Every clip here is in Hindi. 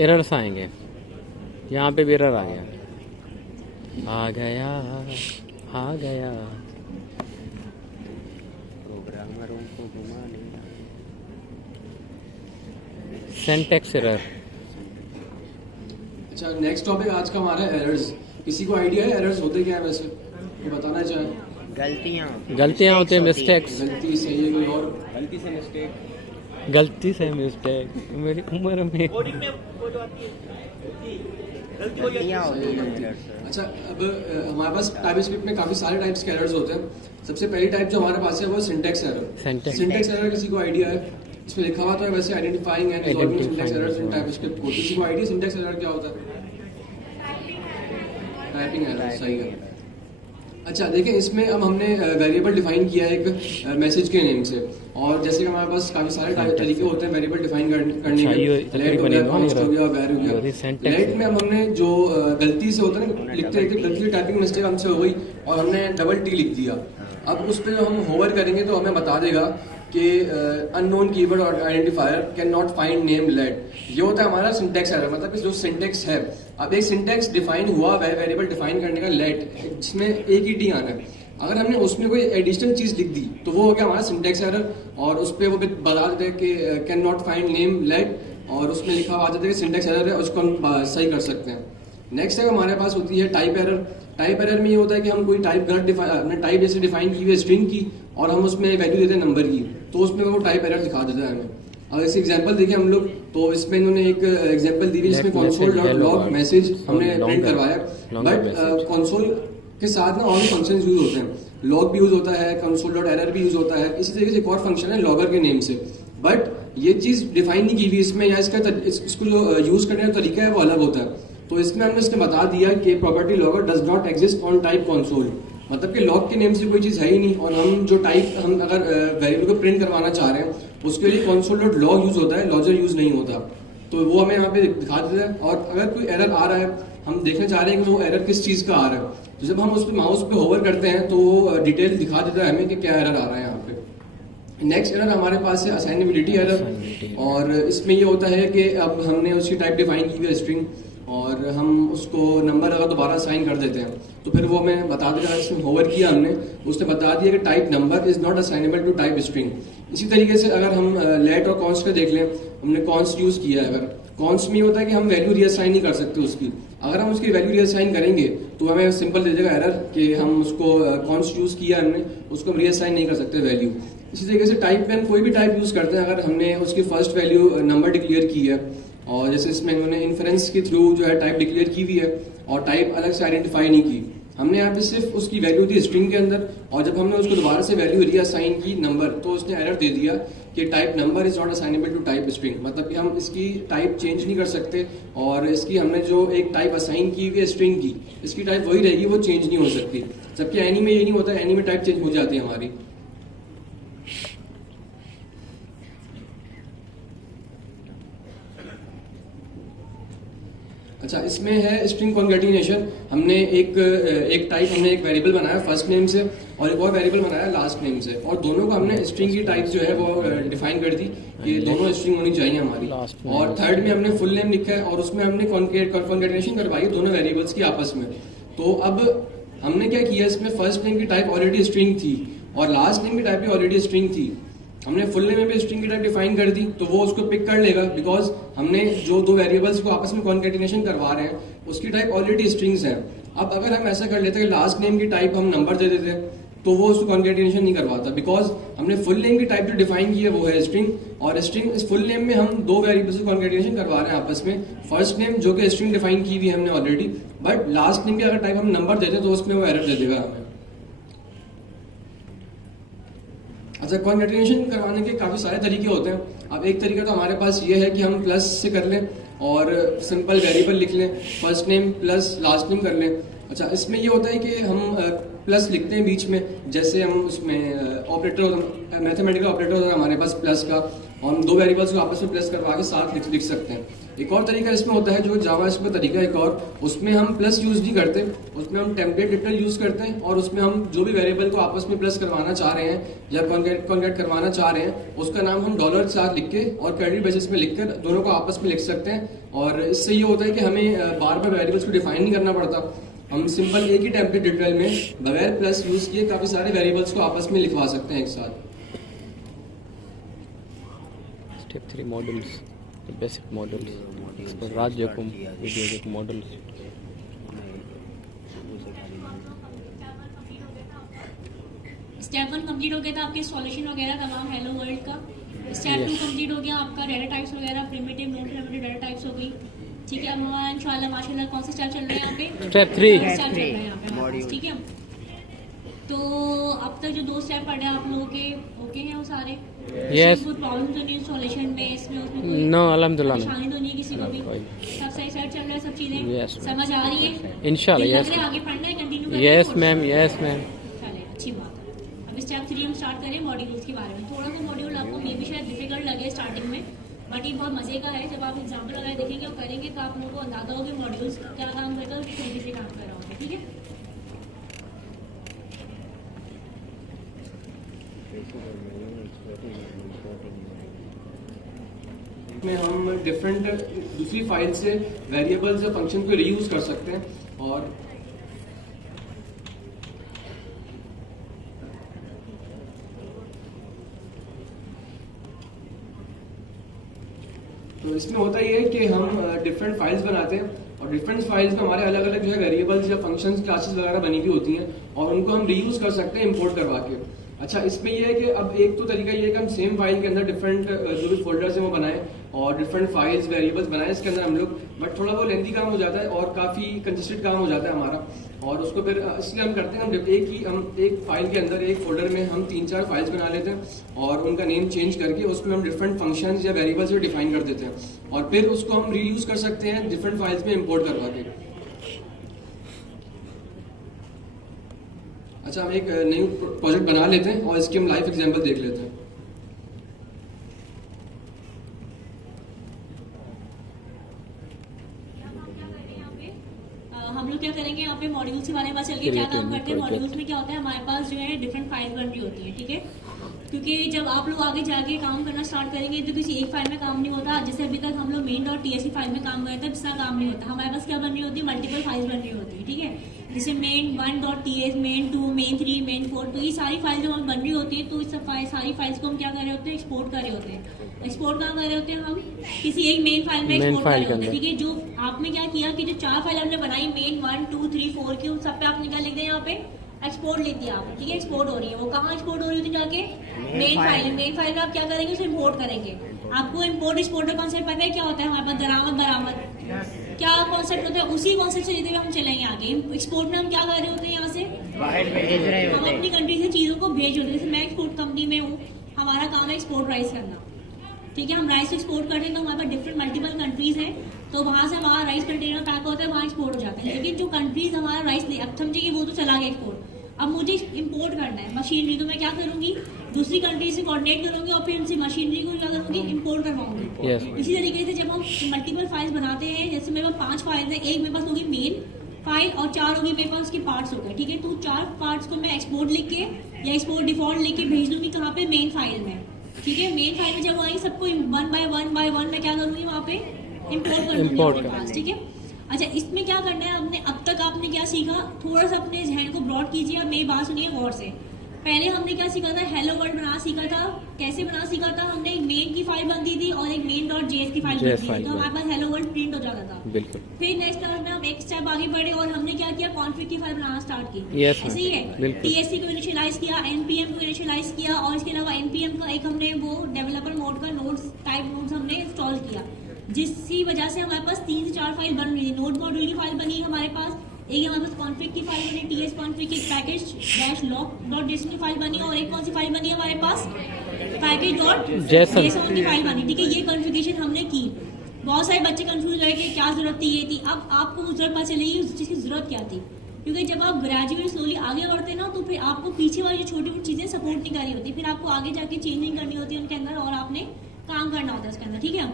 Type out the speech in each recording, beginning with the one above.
एरर्स आएंगे। यहाँ पे भी एरर आ गया, आ गया, आ गया। प्रोग्रामरों को घुमा लिया। Syntax error. अच्छा, नेक्स्ट टॉपिक आज का हमारा एरर्स। किसी को आइडिया है एरर्स होते क्या है वैसे, ये बताना चाहे? गलतियाँ होती है, मिस्टेक्स। गलती सही है कोई और? गलती से मिस्टेक। गलती से मिस्टेक मेरी उम्र में। गलतियाँ होती हैं। अच्छा, अब हमारे पास टाइपस्क्रिप्ट में काफ़ी सारे टाइप्स के एरर्स होते हैं। सबसे पहली टाइप जो हमारे पास है वो syntax error. Syntax. Syntax error किसी को आइडिया है? इसमें लिखा हुआ तो है वैसे, identifying and resolving syntax errors in TypeScript code. किसी को आइडिया सिंटैक्स एरर क्या होता है? टाइपिंग एरर, सही है। अच्छा देखिए, इसमें अब हमने वेरिएबल डिफाइन किया है एक मैसेज के नेम से, और जैसे कि हमारे पास काफी सारे तरीके होते हैं वेरिएबल डिफाइन करने अच्छा, ये के। लेट हो गया, कॉन्स्ट हो गया, वैर हो ये गया। syntax लेट में अब हमने जो गलती से होता है ना, लिखते लिखते गलती से टाइपिंग मिस्टेक हमसे हो गई और हमने डबल टी लिख दिया। अब उस पर जो हम होवर करेंगे तो हमें बता देगा कि अननोन कीवर्ड और identifier cannot find name let. ये होता है हमारा सिंटैक्स एरर, मतलब कि जो सिंटैक्स है। अब एक सिंटैक्स डिफाइन हुआ है वेरिएबल डिफाइन करने का लेट, जिसमें एक ही टी आना है। अगर हमने उसमें कोई एडिशनल चीज लिख दी तो वो हो गया हमारा सिंटैक्स एरर, और उस पर वो बता देते हैं कि cannot find name let, और उसमें लिखा हुआ आ जाता है कि सिंटैक्स एरर है, उसको हम सही कर सकते हैं। नेक्स्ट है हमारे पास होती है टाइप एरर। टाइप एरर में ये होता है कि हम कोई टाइप गलत हमने टाइप जैसे डिफाइन की हुई है स्ट्रिंग की, और हम उसमें वैल्यू देते हैं नंबर की, तो उसमें वो टाइप एरर दिखा देता है हमें। अगर इसे एग्जांपल देखें हम लोग, तो इसमें इन्होंने एक एग्जांपल दी हुई जिसमें console.log मैसेज हमने प्रिंट करवाया, बट console के साथ ना और भी फंक्शन यूज होते हैं। लॉग भी यूज होता है, console.error भी यूज होता है। इसी तरीके से एक और फंक्शन है लॉगर के नेम से, बट ये चीज डिफाइन नहीं की हुई इसमें, या इसको जो यूज करने का तरीका है वो अलग होता है। तो इसमें हमने इसने बता दिया कि property logger does not exist on type console, मतलब कि लॉग के नेम से कोई चीज है ही नहीं, और हम जो टाइप हम अगर वेरिएबल को प्रिंट करवाना चाह रहे हैं उसके लिए console.log यूज होता है, लॉजर यूज नहीं होता। तो वो हमें यहाँ पे दिखा देता है। और अगर कोई एरर आ रहा है, हम देखना चाह रहे हैं कि वो एरर किस चीज का आ रहा है, तो जब हम उस पर माउस पे होवर करते हैं तो वो डिटेल दिखा देता है हमें कि क्या एरर आ रहा है यहाँ पे। नेक्स्ट एरर हमारे पास है असाइनेबिलिटी एरर, और इसमें ये होता है कि अब हमने उसकी टाइप डिफाइन की हुई है स्ट्रिंग, और हम उसको नंबर अगर दोबारा असाइन कर देते हैं तो फिर वो हमें बता देगा, इसमें होवर किया हमने, उसने बता दिया कि type number is not assignable to type string. इसी तरीके से अगर हम लेट और कॉन्स्ट का देख लें, हमने कॉन्स्ट यूज किया है, अगर कॉन्स्ट में होता है कि हम वैल्यू रीअसाइन नहीं कर सकते उसकी। अगर हम उसकी वैल्यू रीअसाइन करेंगे तो हमें सिंपल दे देगा एरर कि हम उसको कॉन्स्ट यूज किया हमने, उसको हम रीअसाइन नहीं कर सकते वैल्यू। इसी तरीके से टाइप में हम कोई भी टाइप यूज करते हैं, अगर हमने उसकी फर्स्ट वैल्यू नंबर डिक्लेयर की है, और जैसे इसमें इन्होंने इन्फ्रेंस के थ्रू जो है टाइप डिक्लेयर की हुई है और टाइप अलग से आइडेंटिफाई नहीं की, हमने यहाँ पे सिर्फ उसकी वैल्यू दी स्ट्रिंग के अंदर, और जब हमने उसको दोबारा से वैल्यू रीअसाइन की नंबर, तो उसने एरर दे दिया कि type number is not assignable to type string, मतलब कि हम इसकी टाइप चेंज नहीं कर सकते, और इसकी हमने जो एक टाइप असाइन की हुई है स्ट्रिंग की, इसकी टाइप वही रहेगी, वो चेंज नहीं हो सकती। जबकि एनी में ये नहीं होता, एनी में टाइप चेंज हो जाती है हमारी। अच्छा, इसमें है स्ट्रिंग कॉन्केटिनेशन। हमने एक टाइप हमने एक वेरिएबल बनाया फर्स्ट नेम से, और एक और वेरिएबल बनाया लास्ट नेम से, और दोनों को हमने स्ट्रिंग की टाइप जो है वो डिफाइन कर दी कि दोनों स्ट्रिंग होनी चाहिए हमारी। और थर्ड में हमने फुल नेम लिखा है, और उसमें हमने कॉन्केटिनेशन करवाई दोनों वेरिएबल्स की आपस में। तो अब हमने क्या किया, इसमें फर्स्ट नेम की टाइप ऑलरेडी स्ट्रिंग थी और लास्ट नेम की टाइप भी ऑलरेडी स्ट्रिंग थी। हमने फुल नेम में भी स्ट्रिंग की टाइप डिफाइन कर दी, तो वो उसको पिक कर लेगा, बिकॉज हमने जो दो वेरिएबल्स को आपस में कॉन्केटिनेशन करवा रहे हैं उसकी टाइप ऑलरेडी स्ट्रिंग्स है। अब अगर हम ऐसा कर लेते हैं कि लास्ट नेम की टाइप हम नंबर दे देते, तो वो उसको कॉन्केटिनेशन नहीं करवाता, बिकॉज हमने फुल नेम की टाइप जो डिफाइन की है वो है स्ट्रिंग, और स्ट्रिंग इस फुल नेम में हम दो वेरिएबल्स को कॉन्केटिनेशन करवा रहे हैं आपस में। फर्स्ट नेम जो कि स्ट्रिंग डिफाइन की हुई है हमने ऑलरेडी, बट लास्ट नेम की अगर टाइप हम नंबर देते तो उसमें वो एरर दे देगा हमें। अच्छा, कॉन्केटिनेशन करवाने के काफ़ी सारे तरीके होते हैं। अब एक तरीका तो हमारे पास ये है कि हम प्लस से कर लें और सिंपल वेरिएबल लिख लें, first name plus last name कर लें। अच्छा, इसमें ये होता है कि हम प्लस लिखते हैं बीच में, जैसे हम उसमें ऑपरेटर मैथमेटिकल ऑपरेटर होता है हमारे पास प्लस का, और हम दो वेरिएबल्स को आपस में प्लस करवा के साथ लिख सकते हैं। एक और तरीका इसमें होता है जो जावास्क्रिप्ट का तरीका एक और, उसमें हम प्लस यूज नहीं करते, उसमें हम टेम्पलेट डिटेल यूज करते हैं और उसमें हम जो भी वेरिएबल को आपस में प्लस करवाना चाह रहे हैं या कॉन्केट करवाना चाह रहे हैं उसका नाम हम डॉलर के साथ लिख के और क्रेडिट बेसिस में लिखकर दोनों को आपस में लिख सकते हैं। और इससे ये होता है कि हमें बार बार वेरिएबल्स को डिफाइन नहीं करना पड़ता, हम सिंपल एक ही टेम्पलेट डिटेल में बगैर प्लस यूज किए काफी सारे वेरिएबल्स को आपस में लिखवा सकते हैं एक साथ। Step 3 models, the basic models. Rajyakum, basic models. Step 1 complete हो गया था आपके इंस्टॉलेशन वगैरह तमाम हेलो वर्ल्ड का। स्टेप 2 कंप्लीट हो गया आपका डाटा टाइप्स वगैरह, primitive non primitive data types हो गई। ठीक है, अब हमारा इंशाल्लाह माशाल्लाह कौन सा स्टेप चल रहा है यहाँ पे? Step 3. स्टेप चल रहा है यहाँ पे हमारे पास, ठीक है। तो अब तक जो 2 स्टेप पढ़े आप लोगों के ओके हैं वो सारे? Yes. कोई प्रॉब्लम तो नहीं इंस्टॉलेशन में, इसमें उसमें कोई No, alhamdulillah. परेशानी तो नहीं है किसी को भी? सब सही सेट चल रहा है, सब चीजें Yes, ma'am. समझ आ रही है? Inshallah, दिल लग yes. रहा है आगे पढ़ना है, कंटिन्यू करना है? Yes, ma'am. Yes, ma'am. चले, अच्छी बात है। अब स्टेप 3 हम स्टार्ट करें मॉड्यूल्स के बारे में। थोड़ा सा मॉड्यूल आपको मे भी शायद डिफिकल्ट लगे स्टार्टिंग में, बट ये बहुत मजे का है। जब आप एग्जाम्पल लगाए देखेंगे और करेंगे तो आप लोगों को अंदाजा होगा कि मॉड्यूल्स क्या काम करेगा और किस तरीके से काम कर रहा होगा, ठीक है। में हम डिफरेंट दूसरी फाइल से वेरिएबल्स या फंक्शन को रीयूज कर सकते हैं। और तो इसमें होता ये है कि हम डिफरेंट फाइल्स बनाते हैं और डिफरेंट फाइल्स में हमारे अलग अलग जो है वेरिएबल्स या फंक्शंस क्लासेस वगैरह बनी हुई होती हैं और उनको हम रीयूज कर सकते हैं इंपोर्ट करवा के। अच्छा, इसमें ये है कि अब एक तो तरीका ये है कि हम सेम फाइल के अंदर डिफरेंट जो भी फोल्डर्स हैं वो बनाएं और डिफरेंट फाइल्स वेरिएबल्स बनाएं इसके अंदर हम लोग, बट थोड़ा वो लेंथी काम हो जाता है और काफ़ी कंजेस्टेड काम हो जाता है हमारा। और उसको फिर इसलिए हम करते हैं हम एक फाइल के अंदर एक फोल्डर में हम 3-4 फाइल्स बना लेते हैं और उनका नेम चेंज करके उसमें हम डिफरेंट फंक्शंस या वेरिएबल्स डिफाइन कर देते हैं और फिर उसको हम रीयूज कर सकते हैं डिफरेंट फाइल्स में इंपोर्ट करवा के। अच्छा, हम एक न्यू प्रोजेक्ट बना लेते हैं और इसकी हम लाइव एग्जांपल देख लेते हैं। हम लोग क्या करेंगे यहाँ पे मॉड्यूल्स के बारे में बात चल के क्या काम करते हैं। मॉड्यूल्स में क्या होता है, हमारे पास जो है डिफरेंट फाइल बन रही होती है, ठीक है। क्योंकि जब आप लोग आगे जाके काम करना स्टार्ट करेंगे तो किसी एक फाइल में काम नहीं होता। जैसे अभी तक हम लोग main.tsc फाइल में काम करते हैं, जिसका काम नहीं होता। हमारे पास क्या बन रही होती है, मल्टीपल फाइल्स बन रही होती है, ठीक है। जैसे main1.ts, main2, main3, main4, तो ये सारी फाइल जो बन रही होती है, तो इस सारी फाइल्स को हम क्या कर रहे होते हैं, एक्सपोर्ट कर रहे होते हैं। एक्सपोर्ट कहाँ कर रहे होते हैं, हम किसी एक मेन फाइल में एक्सपोर्ट कर रहे होते हैं, ठीक है। जो आपने क्या किया कि जो 4 फाइल हमने बनाई main 1, 2, 3, 4 की, उन सब पे आपने क्या लिख दिया, यहाँ पे एक्सपोर्ट लिख दिया आपने, ठीक है। एक्सपोर्ट हो रही है, वो कहाँ एक्सपोर्ट हो रही होती है, जाके मेन फाइल में आप क्या करेंगे, उसे इम्पोर्ट करेंगे। आपको इम्पोर्ट एक्सपोर्ट का कॉन्सेप्ट पता है क्या होता है? हमारे पास दरामद बरामद क्या कॉन्सेप्ट होता है, उसी कॉन्सेप्ट से लेते हुए हम चलेंगे आगे। एक्सपोर्ट में हम क्या कर रहे होते हैं, यहाँ से हम अपनी कंट्री से चीजों को भेज होते हैं। जैसे मैं एक्सपोर्ट कंपनी में हूँ, हमारा काम है एक्सपोर्ट राइस करना, ठीक है। हम राइस एक्सपोर्ट करते हैं तो हमारे पास डिफरेंट मल्टीपल कंट्रीज हैं, तो वहाँ से हमारा राइस कंटेनर पैक होता है, वहाँ एक्सपोर्ट हो जाता है। लेकिन जो कंट्रीज हमारा राइस ले, अब समझिए वो तो चला गया एक्सपोर्ट, अब मुझे इंपोर्ट करना है मशीनरी, तो मैं क्या करूंगी, दूसरी कंट्री से कोऑर्डिनेट करूंगी और फिर उनसे मशीनरी को क्या करूंगी, इंपोर्ट करवाऊंगी। Yes. इसी तरीके से जब हम मल्टीपल फाइल्स बनाते हैं, जैसे मेरे पास 5 फाइल्स हैं, एक मेरे पास होगी मेन फाइल और 4 होगी मेरे पास उसके पार्ट्स हो गए, ठीक है। तो 4 पार्ट्स को मैं एक्सपोर्ट लिख के या एक्सपोर्ट डिफॉल्ट लिख के भेज दूंगी कहाँ पे, मेन फाइल में, ठीक है। मेन फाइल में जब आएंगे सबको 1 by 1 मैं क्या करूंगी, वहाँ पे इंपोर्ट कर दूंगी अपने पास, ठीक है। अच्छा, इसमें क्या करना है, अब तक आपने क्या सीखा, थोड़ा सा अपने जहन को ब्रॉड कीजिए। अब मेरी बात सुनिए गौर से। पहले हमने क्या सीखा था, हेलो वर्ल्ड बना सीखा था। कैसे बना सीखा था, हमने एक मेन की फाइल बनती थी और एक main.js की फाइल बनती थी, तो हमारे पास हेलो वर्ल्ड प्रिंट हो जाता था। बिल्कुल। फिर नेक्स्ट टाइम में हम एक स्टेप आगे बढ़े और हमने क्या किया, कॉन्फ़िग की फाइल बनाना स्टार्ट की। Yes, ऐसे ही है, बिल्कुल। TSC को इनिशियलाइज किया, npm को इनिशियलाइज किया और इसके अलावा npm का एक हमने वो डेवलपर मोड का नोड्स टाइप नोड्स हमने इंस्टॉल किया, जिसकी वजह से हमारे पास 3 से 4 फाइल बन रही थी। नोड मॉड्यूल की फाइल बनी हमारे पास, एक हमारे पास कॉन्फ़िग की फाइल बनी, ts config की package-log.json की फाइल बनी और एक कौन सी फाइल बनी हमारे पास, package.json की फाइल बनी, ठीक है। ये कॉन्फ़िगरेशन हमने की। बहुत सारे बच्चे कंफ्यूज रहे कि क्या जरूरत थी, ये थी। अब आपको उस जरूरत पता चलेगी उस चीज़ की जरूरत क्या थी, क्योंकि जब आप ग्रेजुएट स्लोली आगे बढ़ते ना, तो फिर आपको पीछे वाली जो छोटी मोटी चीज़ें सपोर्ट नहीं कर रही होती, फिर आपको आगे जाके चेंजिंग करनी होती है उनके अंदर और आपने काम करना होता है उसके अंदर, ठीक है।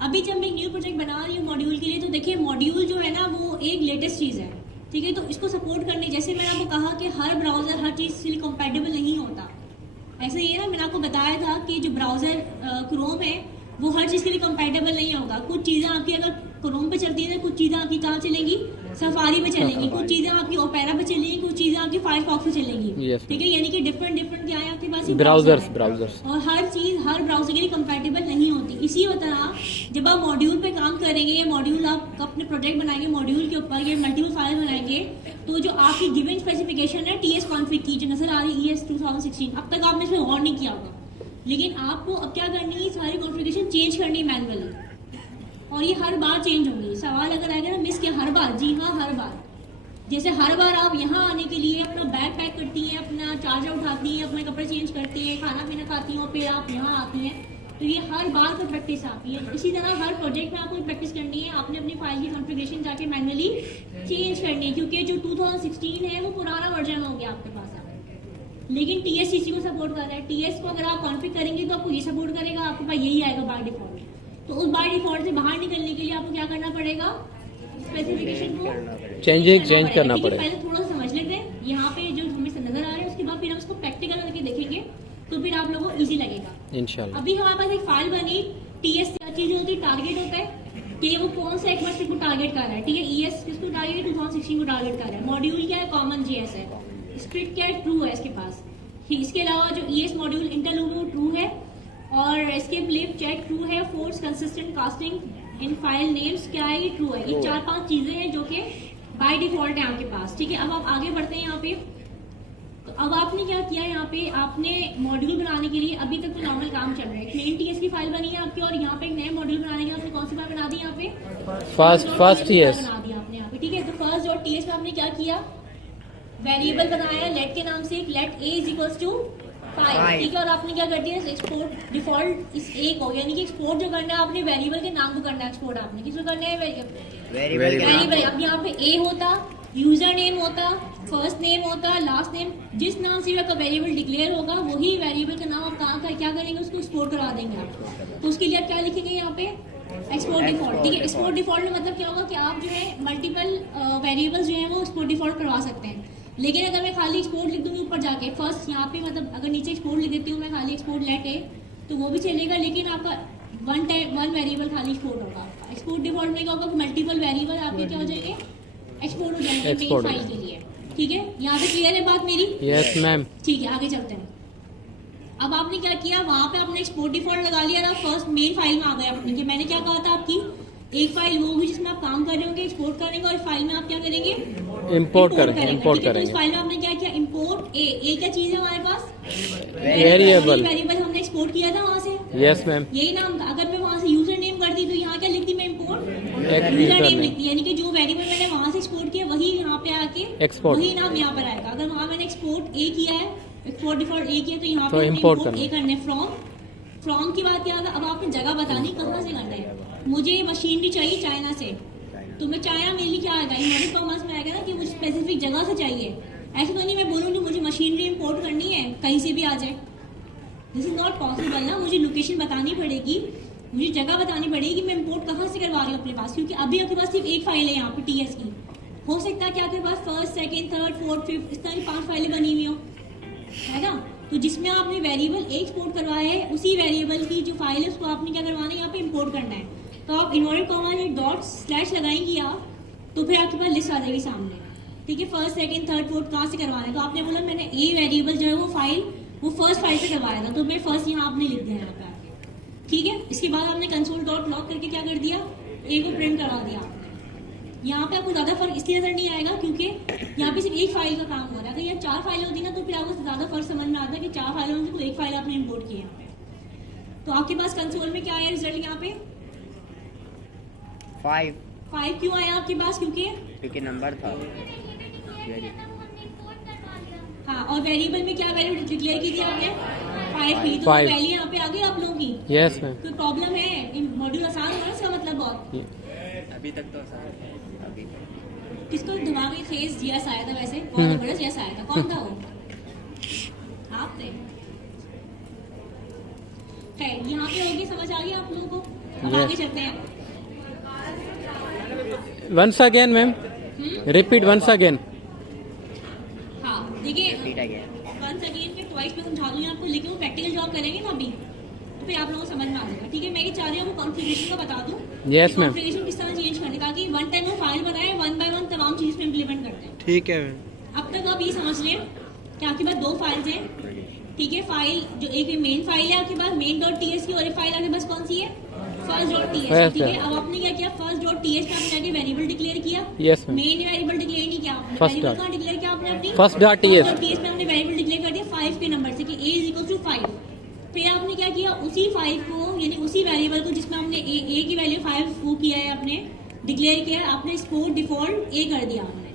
अभी जब मैं एक न्यू प्रोजेक्ट बना रही हूँ मॉड्यूल के लिए, तो देखिए मॉड्यूल जो है ना वो एक लेटेस्ट चीज़ है, ठीक है। तो इसको सपोर्ट करने, जैसे मैंने आपको कहा कि हर ब्राउज़र हर चीज़ से कंपैटिबल नहीं होता, ऐसे ही है ना। मैंने आपको बताया था कि जो ब्राउज़र क्रोम है वो हर चीज़ के लिए कंपैटिबल नहीं होगा। कुछ चीज़ें आपकी अगर क्रोम पे चलती है, कुछ चीज़ें आपकी कहाँ चलेंगी, सफारी पे चलेंगी, कुछ चीज़ें आपकी ओपेरा पे चलेंगी, कुछ चीज़ें आपकी फायरफॉक्स पे चलेंगी, Yes, ठीक है। यानी कि डिफरेंट क्या है आपके पास, ब्राउजर्स और हर चीज़ हर ब्राउज़र के लिए कंपैटिबल नहीं होती। इसी तरह जब आप मॉड्यूल पे काम करेंगे, ये मॉड्यूल आप अपने प्रोजेक्ट बनाएंगे मॉड्यूल के ऊपर, ये मल्टीपल फाइल बनाएंगे, तो जो आपकी गिवन स्पेसिफिकेशन है TS कॉन्फ़िग की जो नजर आ रही है ES 2016, अब तक आपने इसमें गौर नहीं किया होगा, लेकिन आपको अब क्या करनी है, सारी कॉन्फ़िगरेशन चेंज करनी है मैनुअली, और ये हर बार चेंज होंगी। सवाल अगर आएगा ना मिस किया, हर बार, जी हाँ हर बार। जैसे हर बार आप यहाँ आने के लिए अपना बैग पैक करती हैं, अपना चार्जर उठाती हैं, अपने कपड़े चेंज करती हैं, खाना पीना खाती हैं, और फिर आप यहाँ आती हैं, तो ये हर बार की प्रैक्टिस आपकी है। इसी तरह हर प्रोजेक्ट में आपको प्रैक्टिस करनी है, आपने अपनी फाइल की कॉन्फ़िगरेशन जाके मैनुअली चेंज करनी है, क्योंकि जो 2016 है वो पुराना वर्जन हो गया आपके पास, लेकिन TSCC को सपोर्ट कर रहा है। TS को अगर आप कॉन्फ़िग करेंगे तो आपको ये सपोर्ट करेगा, आपके पास यही आएगा बाय डिफॉल्ट। तो उस बाय डिफॉल्ट से बाहर निकलने के लिए आपको क्या करना पड़ेगा, स्पेसिफिकेशन को चेंज करना पड़ेगा। पहले थोड़ा सा समझ लेते हैं यहाँ पे जो हमें नजर आ रहा है, उसके बाद फिर हम उसको प्रैक्टिकल करके देखेंगे, तो फिर आप लोगों को इजी लगेगा इंशाल्लाह। अभी हमारे पास एक फाइल बनी, TS क्या चीज होती है, टारगेट होता है कि वो कौन सा एक को टारगेट कर रहा है, ठीक है। ES किसको टारगेट, 2016 को टारगेट कर रहा है। मॉड्यूल क्या है, कॉमन JS है। स्क्रिप्ट क्या है, ट्रू है इसके पास। इसके अलावा जो ES मॉड्यूल इंटरलूड वो ट्रू है, और एस्केप लिव चेक ट्रू है, force consistent casting in file names क्या है, ये ट्रू है। ये 4-5 चीजें हैं जो कि बाय डिफॉल्ट है आपके पास, ठीक है। अब आप आगे बढ़ते हैं यहाँ पे, तो अब आपने क्या किया यहाँ पे, आपने मॉड्यूल बनाने के लिए अभी तक तो नॉर्मल काम चल रहा है, मेन TS की फाइल बनी है आपकी, और यहाँ पे एक नया मॉड्यूल बनाने के लिए आपने कौन सी फाइल बना दी यहाँ पे, फर्स्ट TS बना दी आपने यहाँ पे, ठीक है। तो फर्स्ट डॉट TS में आपने क्या किया, वेरिएबल बनाया लेट के नाम से, एक let A is equals to 5, ठीक है। और आपने क्या कर दिया, एक्सपोर्ट डिफॉल्ट इस A को, यानी कि एक्सपोर्ट जो करना है आपने वेरिएबल के नाम को करना है एक्सपोर्ट, आपने किसको करना है, वेरिएबल। अब यहाँ पे A होता, यूजर नेम होता, फर्स्ट नेम होता, लास्ट नेम, जिस नाम से आपका वेरिएबल डिक्लेयर होगा वही वेरिएबल का नाम आप कहाँ का क्या करेंगे, उसको एक्सपोर्ट करा देंगे आप। तो उसके लिए आप क्या लिखेंगे यहाँ पे, एक्सपोर्ट डिफॉल्ट, ठीक है। एक्सपोर्ट डिफॉल्ट में मतलब क्या होगा कि आप जो है मल्टीपल वेरिएबल्स जो है वो एक्सपोर्ट डिफॉल्ट करवा सकते हैं। लेकिन अगर मैं खाली एक्सपोर्ट लिख दूंगी ऊपर जाके फर्स्ट, यहाँ पे मतलब अगर नीचे एक्सपोर्ट लिख देती हूँ मैं खाली एक्सपोर्ट लेट है, तो वो भी चलेगा, लेकिन आपका वन वेरिएबल खाली एक्सपोर्ट होगा। एक्सपोर्ट डिफॉल्ट में क्या होगा, मल्टीपल वेरिएबल आपके क्या हो जाएंगे, एक्सपोर्ट हो जाएंगे मेन फाइल के लिए, ठीक है। यहाँ पे क्लियर है बात मेरी, यस मैम, ठीक है। आगे चलते हैं। अब आपने क्या किया, वहाँ पे आपने एक्सपोर्ट डिफॉल्ट लगा लिया ना, फर्स्ट मेन फाइल में आ गए अपनी, कि मैंने क्या कहा था आपकी एक फाइल वो होगी जिसमें आप काम कर रहे होंगे, एक्सपोर्ट करेंगे, और फाइल में आप क्या करेंगे, इंपोर्ट करेंगे। तो इस फाइल में आपने क्या किया, इंपोर्ट ए क्या चीज है हमारे पास, वेरिएबल हमने एक्सपोर्ट किया था वहाँ से, यस मैम। यही नाम था। अगर मैं वहाँ से यूजर नेम करती तो यहाँ क्या लिखती मैं, इंपोर्ट यूजर नेम लिखती, यानी कि जो वेरिएबल मैंने वहाँ से एक्सपोर्ट किया वही यहाँ पे आके एक्सपोर्ट, वही नाम यहाँ पर आएगा। अगर वहाँ मैंने एक्सपोर्ट ए किया है, एक्सपोर्ट डिफॉल्ट ए किया, तो यहाँ पे इंपोर्ट ए करने फ्रॉम की बात क्या होगा। अब आपने जगह बतानी कहाँ से करना है, मुझे मशीनरी चाहिए चाइना से, तो मैं चाइना मेरे लिए क्या आएगा, इनवर्टेड कॉमर्स में आएगा ना कि मुझे स्पेसिफिक जगह से चाहिए। ऐसे तो नहीं मैं बोलूँगी मुझे मशीनरी इंपोर्ट करनी है कहीं से भी आ जाए, दिस इज नॉट पॉसिबल ना। मुझे लोकेशन बतानी पड़ेगी, मुझे जगह बतानी पड़ेगी कि मैं इंपोर्ट कहाँ से करवा रही हूँ अपने पास, क्योंकि अभी आपके पास सिर्फ एक फाइल है यहाँ पे TS की। हो सकता है कि आपके पास first, second, third, fourth, fifth इस तरह की 5 फाइलें बनी हुई हो, है ना। तो जिसमें आपने वेरिएबल एक्सपोर्ट करवाया है, उसी वेरिएबल की जो फाइल है उसको आपने क्या करवाना है, यहाँ पे इंपोर्ट करना है। तो आप इन्वर्टेड कॉमा में डॉट स्लैश लगाएंगी आप, तो फिर आपके पास लिस्ट आ जाएगी सामने, ठीक है। फर्स्ट, सेकंड, थर्ड, फोर्थ कहाँ से करवाना है, तो आपने बोला मैंने ए वेरिएबल जो है वो फाइल वो फर्स्ट फाइल से करवाया था, तो मैं फर्स्ट यहाँ आपने लिख दिया यहाँ पे आके, ठीक है। इसके बाद आपने कंसोल डॉट लॉग करके क्या कर दिया, ए को प्रिंट करवा दिया आपने। यहाँ पे आपको ज्यादा फर्क इसलिए नजर नहीं आएगा क्योंकि यहाँ पे सिर्फ एक फाइल का काम हो रहा है। अगर यहाँ 4 फाइलें होती ना तो फिर आपको ज्यादा फर्क समझ में आता है कि 4 फाइलों में से कोई एक फाइल आपने इंपोर्ट की है यहाँ पे। तो आपके पास कंसोल में क्या आया रिजल्ट, यहाँ पे 5 क्यों आया आपके पास, क्योंकि नंबर था। हाँ, और वेरिएबल में क्या वैल्यू डिक्लेयर की थी आपने, 5 की, तो वैल्यू यहाँ पे आ गई आप लोगों की। Yes ma'am. कोई प्रॉब्लम है, मॉड्यूल आसान हो ना इसका मतलब बहुत, अभी तक तो आसान है। अभी किसको दिमाग में फेस जीएस आया था, वैसे बहुत बड़ा जीएस आया था, कौन था वो, आप थे। है। यहाँ पे होगी, समझ आ गई आप लोगों को? अब Yes. आगे चलते हैं। Once again ma'am, repeat once again. हाँ देखिए, रिपीट अगेन। वंस अगेन के ट्वाइस में समझा दूंगी आपको, लेकिन वो प्रैक्टिकल जॉब करेंगे ना अभी, तो फिर आप लोगों को समझ में आ जाएगा। ठीक है, मैं ये चाह रही हूँ आपको कॉन्फ़िगरेशन का बता दूँ। Yes, ma'am. कॉन्फ़िगरेशन किस तरह चेंज करने, ताकि वन टाइम वो फाइल बनाए, वन बाय वन तमाम चीज़ में इम्प्लीमेंट करते हैं। ठीक है। अब तक आप ये समझ लें कि आपके पास 2 फाइल्स हैं। ठीक है, फाइल जो एक मेन फाइल है आपके पास main.ts की, और एक फाइल आपके पास कौन सी है, first.ts। Yes, ठीक है, sir. अब आपने क्या किया, first.ts में आपने जाके वेरिएबल डिक्लेयर किया। Yes, ma'am. Main variable declare नहीं किया आपने, First वेरिएबल dot. कहाँ डिक्लेयर किया आपने अपनी First.ts. first.ts में आपने वेरिएबल डिक्लेयर कर दिया 5 के नंबर से कि a इज इक्वल टू 5। फिर आपने क्या किया, उसी 5 को, यानी उसी वेरिएबल को जिसमें हमने a की वैल्यू 5 वो किया है, आपने डिक्लेयर किया है, आपने एक्सपोर्ट डिफॉल्ट a कर दिया आपने।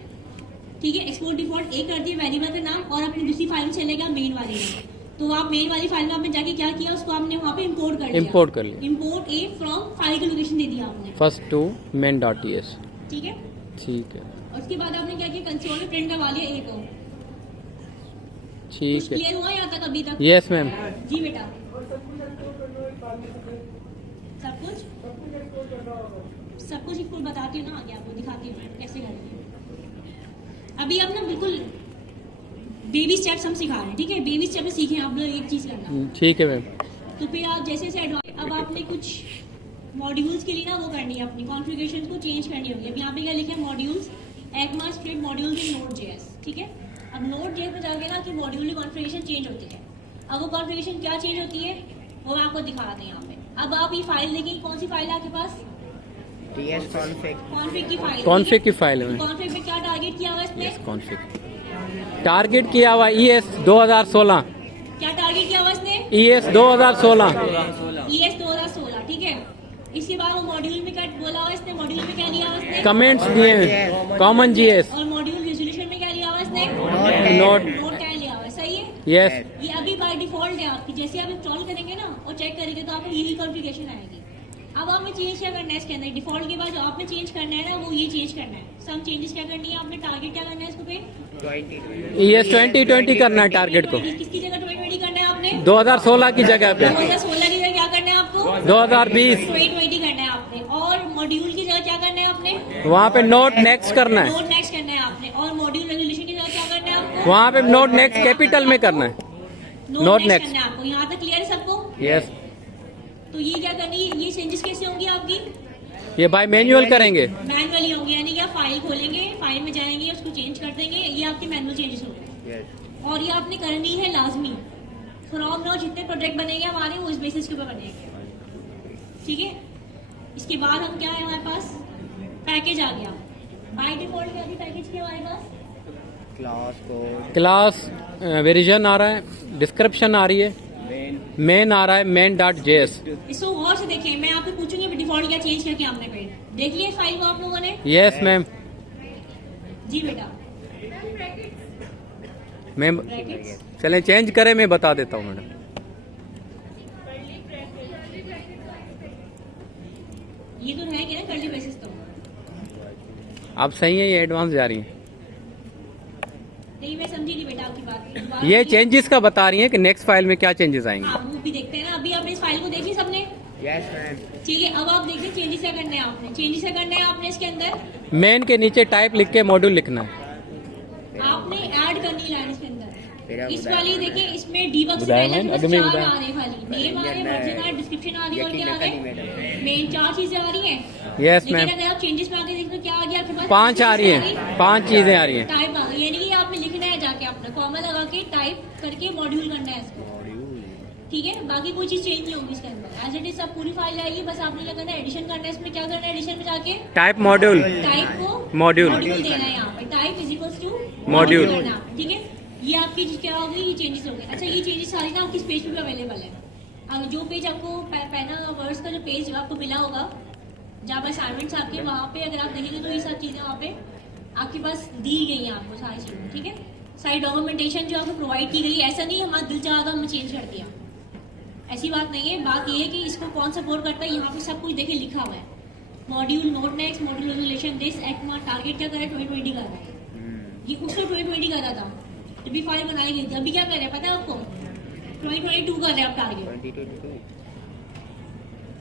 ठीक है, एक्सपोर्ट डिफॉल्ट a कर दिया वेरिएबल का नाम, और अपनी दूसरी फाइल में चलेगा मेन वाली में। तो आप मेन वाली फाइल में आपने जाके क्या किया, उसको आपने वहाँ पे इंपोर्ट कर लिया। Import कर लिया। इंपोर्ट a फ्रॉम फाइल की लोकेशन दे दिया आपने। First to main.ts। ठीक है, ठीक है, और उसके बाद आपने क्या किया, कंसोल में प्रिंट करवा लिया a को। ठीक है। क्लियर हुआ यहाँ तक अभी तक? Yes ma'am. जी बेटा, सब कुछ इसको बताती हूँ ना, आगे आपको दिखाती हूँ मैं कैसे करेंगे। अभी आप ना बिल्कुल बेबी स्टेप्स हम सिखा रहे हैं। ठीक है, बेबी स्टेप में सीखें आप लोग एक चीज़ करना। ठीक है मैम। तो फिर आप जैसे जैसे अब आपने कुछ मॉड्यूल्स के लिए ना वो करनी है, अपनी कॉन्फ़िगरेशन को चेंज करनी होगी। अब यहाँ पे क्या लिखा है, मॉड्यूल्स ECMA स्क्रिप्ट मॉड्यूल्स इन Node.js। ठीक है, अब Node.js में जाके ना कि मॉड्यूल की कॉन्फ़िगरेशन चेंज होती है। अब वो कॉन्फ़िगरेशन क्या चेंज होती है वो मैं आपको दिखाते हैं यहाँ पे। अब आप ये फाइल देखिए, कौन सी फाइल है आपके पास, ts config कॉन्फ़िग की फाइल। कॉन्फ़िग की फाइल है। कॉन्फ़िग में क्या टारगेट किया हुआ है इसने, कॉन्फ़िग टारगेट किया हुआ ES 2016। क्या टारगेट किया हुआ इसने, ES 2016। ES 2016। ठीक है, इसके बाद वो मॉड्यूल में क्या बोला हुआ इसने, मॉड्यूल में क्या लिया हुआ इसने, कमेंट्स दिए हैं, कॉमन GS। और मॉड्यूल रेजोल्यूशन में क्या लिया हुआ इसने, नोट। नोट 10 लिया हुआ है। सही है, यस। ये अभी बाय डिफॉल्ट है आपकी। जैसे आप इंस्टॉल करेंगे ना और चेक करेंगे तो आपको यही कॉन्फ़िगरेशन आएगी। अब आपने चेंज क्या करना है इसके अंदर, डिफॉल्ट के बाद जो आपने चेंज करना है ना वो ये चेंज करना है। सम चेंजेस क्या करनी है आपने, टारगेट क्या करना है इसको पे, 20 2020 करना है टारगेट को। किसकी जगह 2020 करना है आपने, 2016 की जगह पे 2016 की जगह क्या करना है आपको, 2020। 2020 करना है आपने। और मॉड्यूल की जगह क्या करना है आपने, वहाँ पे नोट नेक्स्ट करना है, नोट नेक्स्ट करना है आपने। और मॉड्यूल रेजोल्यूशन की जगह क्या करना है आपको, वहाँ पे नोट नेक्स्ट कैपिटल में करना है। Note next। नेक्स्ट करना है आपको। यहाँ तक क्लियर है सबको? यस। तो ये क्या करनी है, ये चेंजेस कैसे होंगी आपकी, ये बाय मैनुअल करेंगे। मैनुअली होंगे, यानी कि आप फाइल खोलेंगे, फाइल में जाएंगे, उसको चेंज कर देंगे। ये आपके मैनुअल चेंजेस होंगे। और ये आपने करनी है लाजमी। फ्रॉम नाउ जितने प्रोजेक्ट बनेंगे हमारे वो इस बेसिस के ऊपर बनेंगे। ठीक है, इसके बाद हम क्या है हमारे पास, पैकेज आ गया। बाय डिफॉल्ट क्या थी पैकेज की हमारे पास, क्लास वेरिएशन आ रहा है, डिस्क्रिप्शन आ रही है, मेन आ रहा है main.js। इसको गौर से देखें, मैं आपको पूछूंगी डिफॉल्ट क्या चेंज करके हमने पे देख लिया फाइल को आप लोगों ने। Yes ma'am. जी बेटा, मैम ब्रैकेट्स चलें चेंज करें, मैं बता देता हूँ मैडम। ये तो रहेंगे ना कर्ली बेसिस तो। आप सही है, ये एडवांस जा रही हैं। नहीं मैं समझी नहीं बेटा आपकी बात। दोबारा ये बोलिए। चेंजेस का बता रही हैं कि नेक्स्ट फाइल में क्या चेंजेस आएंगे। हाँ वो भी देखते हैं ना। अभी आपने इस फाइल को देखी सबने, ठीक है। अब आप देखिए चेंजेस क्या करने हैं आपने, चेंजेस क्या करने हैं आपने इसके अंदर, मेन के नीचे टाइप लिख के मॉड्यूल लिखना है। आपने ऐड करनी लाइन इसके अंदर। इस वाली देखिए, इसमें डीबग से बुधाया पहले मैम, बस अगर मैं 4 बुधाया। आ रहे खाली, नेम आ रहे, वर्जन आ रहे, डिस्क्रिप्शन आ रही है और क्या आ रहे, मेन 4 चीजें आ रही हैं। यस लेकिन मैम, अगर आप चेंजेस में आके देखते हो क्या आ गया आपके पास, 5 आ रही हैं, 5 चीजें आ रही हैं। टाइप आ गई, यानी कि आपने लिखना है जाके अपना कॉमा लगा के टाइप करके मॉड्यूल करना है इसको, ठीक है। बाकी कोई चीज चेंज नहीं होगी इसके अंदर, एज इट इज सब पूरी फाइल आएगी। बस आपने क्या करना है, एडिशन करना है। इसमें क्या करना है, एडिशन में जाके टाइप मॉड्यूल, टाइप को मॉड्यूल देना है यहाँ पे, type is equals to module. ठीक है। ये आपकी क्या हो गई, ये चेंजेस हो गए। अच्छा ये चेंजेस सारी ना आपकी पेज पे अवेलेबल है। अब जो पेज आपको पैनल वर्ड्स का जो पेज आपको मिला होगा जहाँ पर असाइनमेंट्स आपके, वहाँ पे अगर आप देखेंगे तो ये सब चीज़ें वहाँ पे आपके पास दी गई हैं आपको सारी चीज़ें, ठीक है। सारी डॉक्यूमेंटेशन जो आपको प्रोवाइड की गई, ऐसा नहीं हमारा दिल चाहा था हमने चेंज कर दिया, ऐसी बात नहीं है। बात ये है कि इसको कौन सपोर्ट करता है, यहाँ पे सब कुछ देखिए लिखा हुआ है। Module note next, module resolution this ECMA target क्या कर रहा है, 2020 कर रहा है। ये उसको 2020 कर रहा था जब भी फाइल बनाई गई थी। अभी क्या कर रहे हैं पता है आपको, 2022 कर रहे हैं आप टारगेट।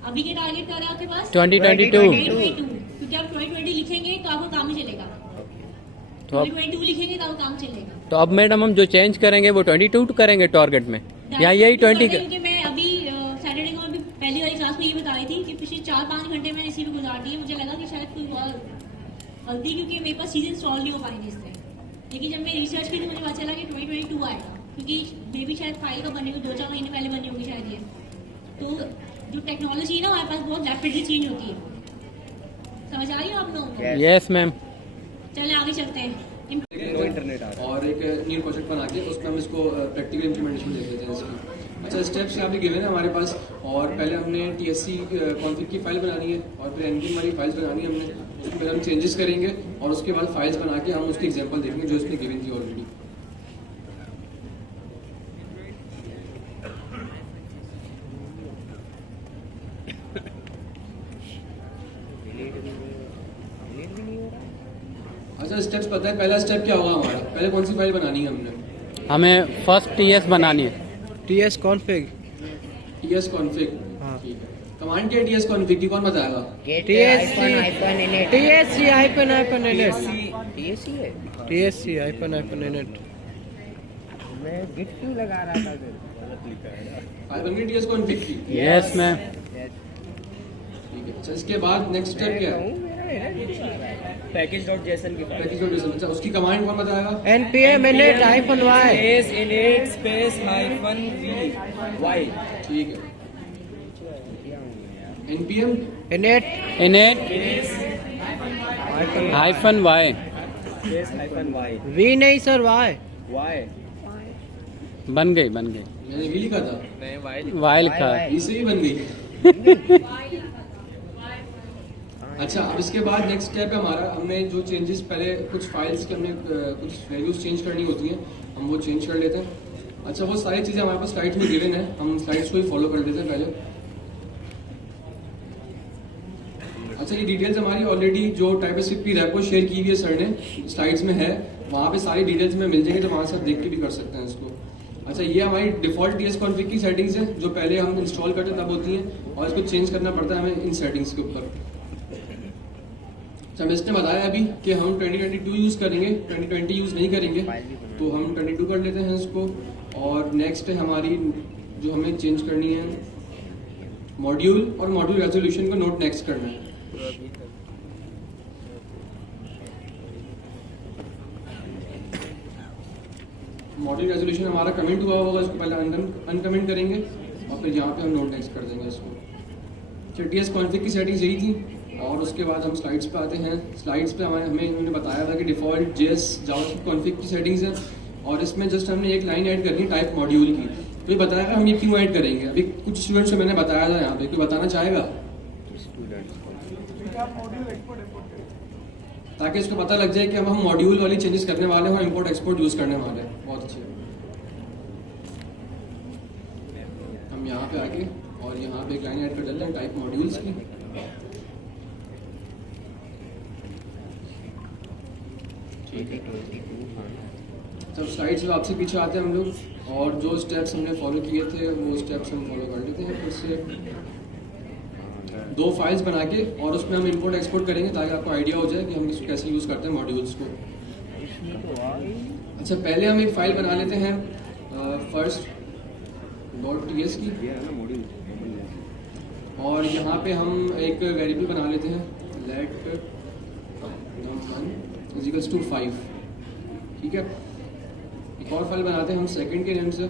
अभी के टारगेट क्या रहा है आपके पास 2022 क्योंकि आप 2020 लिखेंगे तो आपका काम ही चलेगा, तो अब 2022 लिखेंगे तो आपका काम चलेगा। तो अब मैडम हम जो चेंज करेंगे वो 22 करेंगे टारगेट में, या यही 20 क्योंकि मैं अभी सैटरडे को अभी पहली वाली क्लास में ये बता रही थी कि पिछले 4-5 घंटे मैंने इसी में गुजार दिए, मुझे लगा कि शायद कोई और गलती, क्योंकि मेरे पास चीज़ें इंस्टॉल नहीं हो पाएंगी इससे। लेकिन जब मैं रिसर्च की तो मुझे पता चला कि 2022 आएगा, क्योंकि मे भी शायद फाइल का बने 2-4 महीने पहले बनी होगी शायद ये। तो जो टेक्नोलॉजी है ना हमारे पास बहुत रैपिडली चेंज होती है, समझ आ रही है आप लोगों को? Yes ma'am. चले आगे चलते हैं। और एक न्यू प्रोजेक्ट बना के उसमें हम इसको प्रैक्टिकल इम्प्लीमेंटेशन देख लेते हैं इसकी। अच्छा, स्टेप्स यहाँ पे गिवन है हमारे पास, और पहले हमने TSC कॉन्फ़िग की फाइल बनानी है और फिर npm वाली फाइल्स बनानी है हमने, उसमें पहले हम चेंजेस करेंगे और उसके बाद फाइल्स बना के हम उसकी एग्जांपल देखेंगे जो इसमें गिवन थी ऑलरेडी। अच्छा, स्टेप्स पता है पहला स्टेप क्या होगा हमारा? पहले कौन सी फाइल बनानी है हमने? हमें फर्स्ट TS बनानी है, TS config। TS config, हाँ। ठीक है। कमांड क्या है TS config की, कौन बताएगा? get TSC -init TSC -init TSC है। TSC -init। मैं git क्यों लगा रहा था फिर? फाइल बन गई TS config की, यस मैम। ठीक है। अच्छा, इसके बाद नेक्स्ट स्टेप क्या है? package.json की फाइल Package.json। अच्छा, उसकी कमांड कौन बताएगा? npm init -y। space init space hyphen v y। ठीक है। npm init init hyphen y. space hyphen y v नहीं सर y। y बन गई मैंने भी लिखा था, नहीं y वाई लिखा है। इसे ही बन गई। अच्छा, अब इसके बाद नेक्स्ट स्टेप है हमारा, हमें जो चेंजेस पहले कुछ फाइल्स के हमने कुछ वैल्यूज चेंज करनी होती हैं, हम वो चेंज कर लेते हैं। अच्छा, वो सारी चीज़ें हमारे पास स्लाइड्स में गिवन है, हम स्लाइड्स को ही फॉलो कर लेते हैं पहले। अच्छा, ये डिटेल्स हमारी ऑलरेडी जो टाइपस्क्रिप्ट की रेपो शेयर की हुई है सर ने, स्लाइड्स में है, वहाँ पे सारी डिटेल्स में मिल जाएंगे, तो वहाँ से आप देख के भी कर सकते हैं इसको। अच्छा, ये हमारी डिफॉल्ट TS कॉन्फ़िग की सेटिंग्स हैं जो पहले हम इंस्टॉल करते हैं तब होती हैं, और इसको चेंज करना पड़ता है हमें इन सेटिंग्स के ऊपर। अच्छा, इसने बताया अभी कि हम 2022 यूज़ करेंगे, 2020 यूज़ नहीं करेंगे, तो हम 22 कर लेते हैं इसको। और नेक्स्ट है हमारी जो हमें चेंज करनी है मॉड्यूल, और मॉड्यूल रेजोल्यूशन को नोट नेक्स्ट करना है। मॉड्यूल रेजोल्यूशन हमारा कमेंट हुआ होगा, इसको पहले अनकमेंट करेंगे और फिर यहाँ पे हम नोट नेक्स्ट कर देंगे इसको। अच्छा, TS कॉन्फ़िग की सेटिंग्स यही थी, और उसके बाद हम स्लाइड्स पे आते हैं। स्लाइड्स पे हमें इन्होंने बताया था कि डिफ़ॉल्ट JS जावास्क्रिप्ट कॉन्फ़िग की सेटिंग्स हैं, और इसमें जस्ट हमने एक लाइन ऐड करनी है टाइप मॉड्यूल की। तो ये बताएगा हम ये क्यों ऐड करेंगे। अभी कुछ स्टूडेंट्स को मैंने बताया था यहाँ पे, कोई बताना चाहेगा? ताकि इसको पता लग जाए कि अब हम मॉड्यूल वाली चेंजेस करने वाले हैं और इंपोर्ट एक्सपोर्ट यूज़ करने वाले हैं। बहुत अच्छे, हम यहाँ पे आके और यहाँ पे एक लाइन ऐड कर देते हैं टाइप मॉड्यूल्स की। जब स्लाइड्स में आपसे पीछे आते हैं हम लोग, और जो स्टेप्स हमने फॉलो किए थे वो स्टेप्स हम फॉलो कर लेते हैं। फिर से 2 फाइल्स बना के और उसमें हम इंपोर्ट एक्सपोर्ट करेंगे ताकि आपको आइडिया हो जाए कि हम इसको कैसे यूज़ करते हैं मॉड्यूल्स को। अच्छा, पहले हम एक फाइल बना लेते हैं first.ts की, और यहाँ पे हम एक वेरिएबल बना लेते हैं let num1 = 5। ठीक है, एक और फाइल बनाते हैं हम सेकंड के नेम से,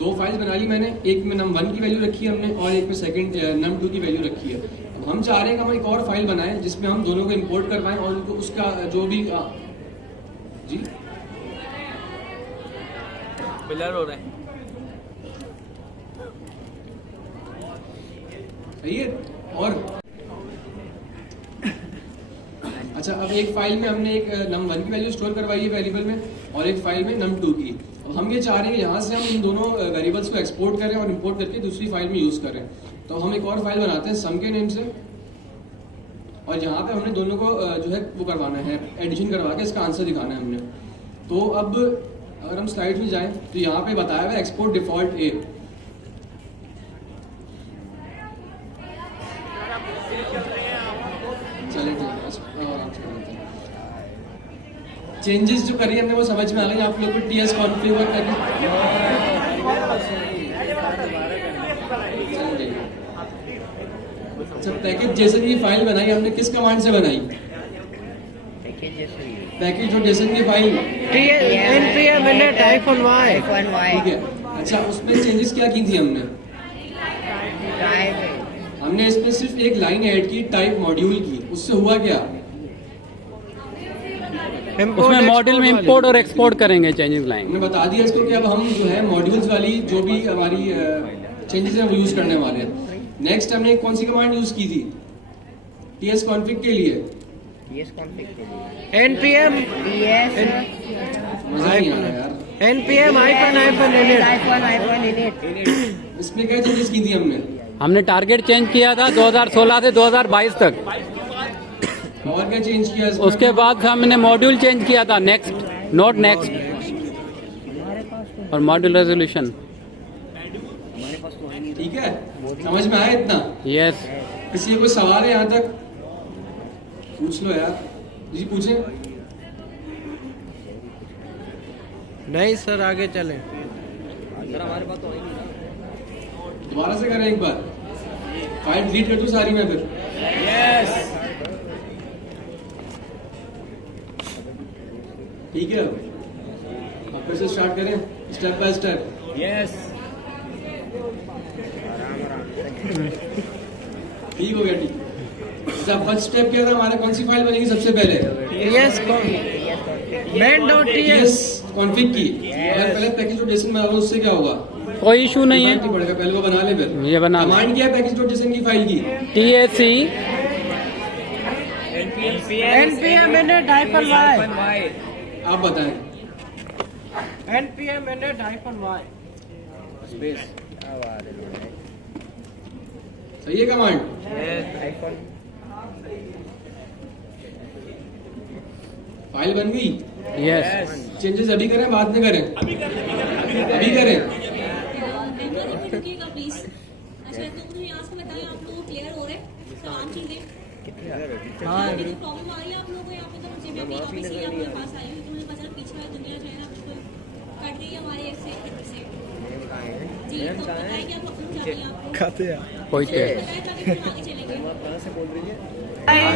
दो फाइल्स बना ली मैंने, एक में num1 की वैल्यू रखी है हमने और एक में सेकंड num2 की वैल्यू रखी है। अब हम चाह रहे हैं कि हम एक और फाइल बनाएं जिसमें हम दोनों को इंपोर्ट करवाएं और उनको उसका जो भी जी ब्लर हो रहा है। सही है। और अच्छा, अब एक फाइल में हमने एक num1 की वैल्यू स्टोर करवाई है वेरिएबल में, और एक फाइल में num2 की। अब हम ये चाह रहे हैं यहाँ से हम इन दोनों वेरिएबल्स को एक्सपोर्ट करें और इंपोर्ट करके दूसरी फाइल में यूज़ करें। तो हम एक और फाइल बनाते हैं सम के नेम से, और यहाँ पे हमने दोनों को जो है वो करवाना है, एडिशन करवा के इसका आंसर दिखाना है हमने। तो अब अगर हम स्लाइड में जाएं तो यहाँ पे बताया हुआ है एक्सपोर्ट डिफॉल्ट ए। चले चेंजेस जो करी हमने वो समझ में आ गई आप लोग को। टीएस कॉन्फ़िगर करके अच्छा, पैकेज जैसे की फाइल बनाई हमने किस कमांड से बनाई? पैकेज और जेसन की फाइल npm init -y ठीक है। अच्छा, उसमें चेंजेस क्या की थी हमने? हमने इसमें सिर्फ एक लाइन ऐड की, टाइप मॉड्यूल की। उससे हुआ क्या? उसमें मॉड्यूल में इंपोर्ट और एक्सपोर्ट करेंगे चेंजेस लाइन। हमने बता दिया इसको कि अब हम जो है मॉड्यूल्स वाली जो भी हमारी चेंजेस हैं वो यूज करने वाले हैं। नेक्स्ट हमने कौन सी कमांड यूज की थी टीएस कॉन्फ़िग के लिए? npm मजा नहीं आ रहा यार। npm -init इसमें क्या चेंजेस की थी हमने टारगेट चेंज किया था 2016 से 2022 तक। और क्या चेंज किया इसमें? उसके बाद हमने मॉड्यूल चेंज किया था, नेक्स्ट नोट नेक्स्ट और मॉड्यूल रेजोल्यूशन। ठीक है, समझ में आया इतना? यस। किसी कोई सवाल है यहाँ तक? पूछ लो यार जी, पूछें। नहीं सर, आगे चले। दोबारा से करें एक बार। फाइल डिलीट कर दूं सारी में फिर? Yes. ठीक है, अब फिर से स्टार्ट करें स्टेप बाय स्टेप। Yes. ठीक हो गया, ठीक। अच्छा, फर्स्ट स्टेप क्या था हमारा? कौन सी फाइल बनेगी सबसे पहले? main.ts कॉन्फ़िग की। अगर पहले पैकेज.json में उससे क्या होगा? कोई इशू नहीं है, नहीं पड़ेगा, पहले वो बना ले फिर। ये बना ले। कमांड क्या है पैकेज.json की फाइल की? TAC npm init -y आप बताएं। npm init -y सही है कमांड? फाइल बन गई? यस। चेंजेस अभी करें बाद में करें? अभी करें। रुकिएगा प्लीज। अच्छा, तो मुझे यहाँ से बताइए, आप लोग क्लियर हो रहे हैं तमाम चीजें? अभी तो प्रॉब्लम आ रही है आप लोगों को यहाँ पे? तो मुझे मैं भी ऑफिस ही आपके पास आई हूँ, तो मुझे पता पीछे वाली दुनिया जो है ना बिल्कुल कट गई है हमारे से जी। तो बताइए कि आप अपना चाहिए आपको कोई बताइए ताकि हम आगे चलेंगे। Type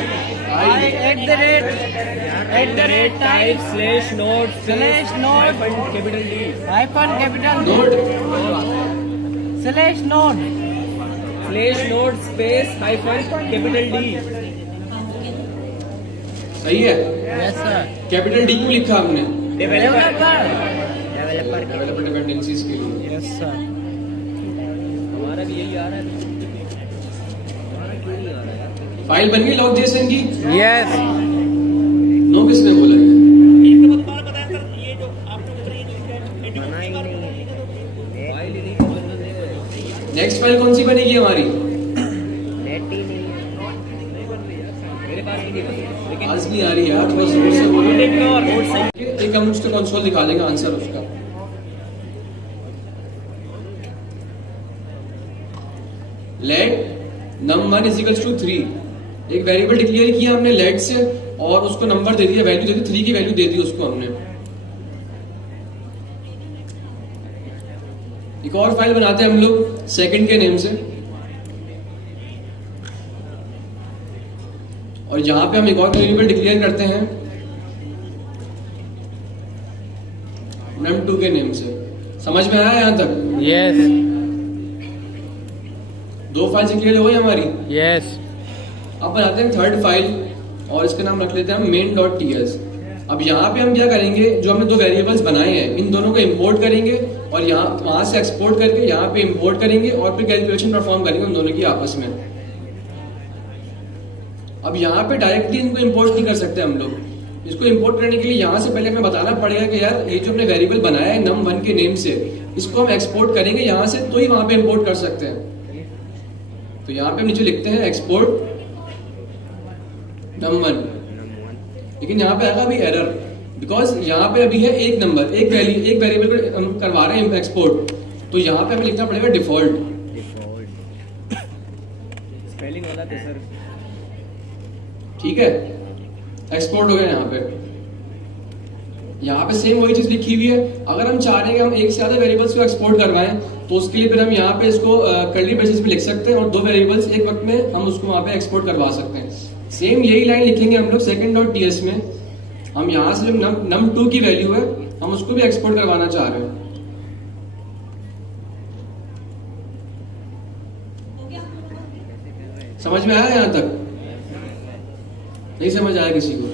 /node capital D /node /node space capital D। सही है? Yes sir. कैपिटल डी क्यों लिखा हमने? डेवलपर डेवलपर डिपेंडेंसीज के लिए। Yes sir. हमारा भी यही आ रहा है। फाइल बन गई log.json की? यस। नो किसने बोला है? नेक्स्ट फाइल कौन सी बनेगी हमारी? आज नहीं आ रही यार, थोड़ा जोर से बोलो। एक हम उसका कंसोल दिखा देंगे आंसर उसका। Late num1 = 3। एक वेरिएबल डिक्लेयर किया हमने लेट से और उसको नंबर दे दिया, वैल्यू दे दी, 3 की वैल्यू दे दी उसको हमने। एक और फाइल बनाते हैं हम लोग सेकंड के नेम से, और यहां पे हम एक और वेरिएबल डिक्लेयर करते हैं num2 के नेम से। समझ में आया यहां तक? यस। 2 फाइल्स क्लियर हो गई हमारी। यस। अब बनाते हैं थर्ड फाइल और इसका नाम रख लेते हैं हम main.ts। अब यहाँ पे हम क्या करेंगे, जो हमने 2 वेरिएबल्स बनाए हैं इन दोनों को इंपोर्ट करेंगे और यहाँ वहां से एक्सपोर्ट करके यहाँ पे इंपोर्ट करेंगे और फिर कैलकुलेशन परफॉर्म करेंगे उन दोनों की आपस में। अब यहाँ पे डायरेक्टली इनको इंपोर्ट नहीं कर सकते हम लोग। इसको इंपोर्ट करने के लिए यहाँ से पहले हमें बताना पड़ेगा कि यार ये जो हमने वेरिएबल बनाया है num1 के नेम से, इसको हम एक्सपोर्ट करेंगे यहाँ से, तो ही वहां पे इंपोर्ट कर सकते हैं। तो यहाँ पे हम नीचे लिखते हैं एक्सपोर्ट num1, लेकिन यहाँ पे आएगा अभी एरर, बिकॉज यहाँ पे अभी है एक नंबर, एक वेरिएबल को हम करवा रहे हैं एक्सपोर्ट, तो यहाँ पे हमें लिखना पड़ेगा डिफॉल्ट। स्पेलिंग गलत है सर। ठीक है, एक्सपोर्ट हो गया यहाँ पे। यहाँ पे सेम वही चीज लिखी हुई है। अगर हम चाह रहे हैं कि हम एक से ज्यादा वेरिएबल्स को एक्सपोर्ट करवाएं, तो उसके लिए फिर हम यहाँ पे इसको कर्ली ब्रेसेस पे लिख सकते हैं और दो वेरिएबल्स एक वक्त में हम उसको वहाँ पे एक्सपोर्ट करवा सकते हैं। सेम यही लाइन लिखेंगे हम लोग second.ts में। हम यहाँ से जो num2 की वैल्यू है हम उसको भी एक्सपोर्ट करवाना चाह रहे हैं। हो गया? समझ में आया यहाँ तक? नहीं समझ आया किसी को?